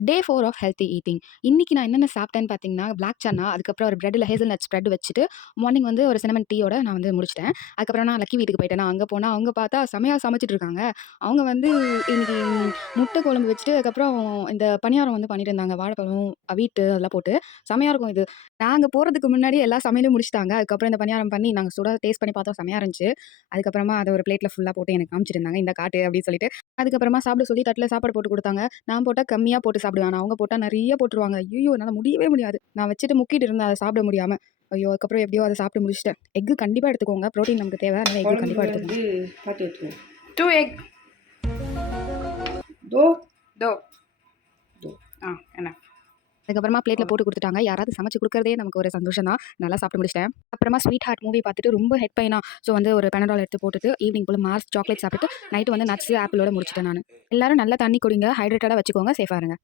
Day 4 of healthy eating. இன்னைக்கு நான் என்னென்ன சாப்பிட்டேன்னு பார்த்தீங்கன்னா, பிளாக் சன்னா, அதுக்கப்புறம் ஒரு பிரெட்ல ஹேசல்நட் ஸ்ப்ரெட் வச்சுட்டு, மார்னிங் வந்து ஒரு சின்னமன் டீயோட நான் வந்து முடிச்சுட்டேன். அதுக்கப்புறம் நான் லக்கி வீட்டுக்கு போயிட்டேன். நான் அங்க போனா, அவங்க பார்த்தா செமையா சமைச்சுட்டு இருக்காங்க. அவங்க வந்து இன்னைக்கு முட்டை குழம்பு வச்சுட்டு, அதுக்கப்புறம் இந்த பணியாரம் வந்து பண்ணிட்டு இருந்தாங்க. வாழைப்பழம், வீட்டு அதெல்லாம் போட்டு. செமையா இருக்கும் இது. நாங்க போறதுக்கு முன்னாடி எல்லா சமையலும் முடிச்சுட்டாங்க. அதுக்கப்புறம் இந்த பணியாரம் பண்ணி, நாங்க சுட டேஸ்ட் பண்ணி பார்த்தோம். செமையா இருந்துச்சு. அதுக்கப்புறமா அத ஒரு பிளேட்ல ஃபுல்லா போட்டு எனக்கு காமிச்சிட்டு இருந்தாங்க. "இந்தா காட்டு" அப்படின்னு சொல்லிட்டு. அதுக்கப்புறமா சாப்பிட சொல்லி தட்டுல சாப்பாடு போட்டு குடுத்தாங்க. நான் போட்டா கம்மியா போட்டு சாப்பிடுவேன். ஆனா அவங்க போட்டா நெறைய போட்டுருவாங்க. ஐய்யயோ! என்னால முடியவே முடியாது. நான் வச்சுட்டு முக்கிட்டு இருந்தேன் அத சாப்பிட முடியாம. ஐயோ! அதுக்கப்புறம் எப்படியோ அத சாப்பிட்டு முடிச்சுட்டேன். எக் கண்டிப்பா எடுத்துக்கோங்க. புரோட்டீன் நமக்கு தேவை. அதனால எக் கண்டிப்பா குழம்புக்கு எடுத்துக்கோங்க. வந்து பார்த்து ஊற்றுவோம். 2 எக். தோ தோ தோ என்ன அதுக்கப்புறமா பிளேட்ல போட்டு குடுத்துட்டாங்க. யாராவது சமைச்சு குடுக்குறதே நமக்கு ஒரு சந்தோஷம் தான். நல்லா சாப்பிட்டு முடிச்சுட்டேன். அப்புறமா ஸ்வீட் ஹார்ட் மூவி பார்த்துட்டு ரொம்ப ஹெட் பெயினா ஸோ வந்து ஒரு பெனடால் எடுத்து போட்டுட்டு ஈவினிங் போல மார்ஸ் சாக்லேட் சாப்பிட்டுட்டு நைட் வந்து நட்ஸ், ஆப்பிளோட முடிச்சுட்டேன் நானு. எல்லாரும் நல்லா தண்ணி குடிங்க. ஹைட்ரேட்டடா வச்சுக்கோங்க. சேஃபா இருங்க.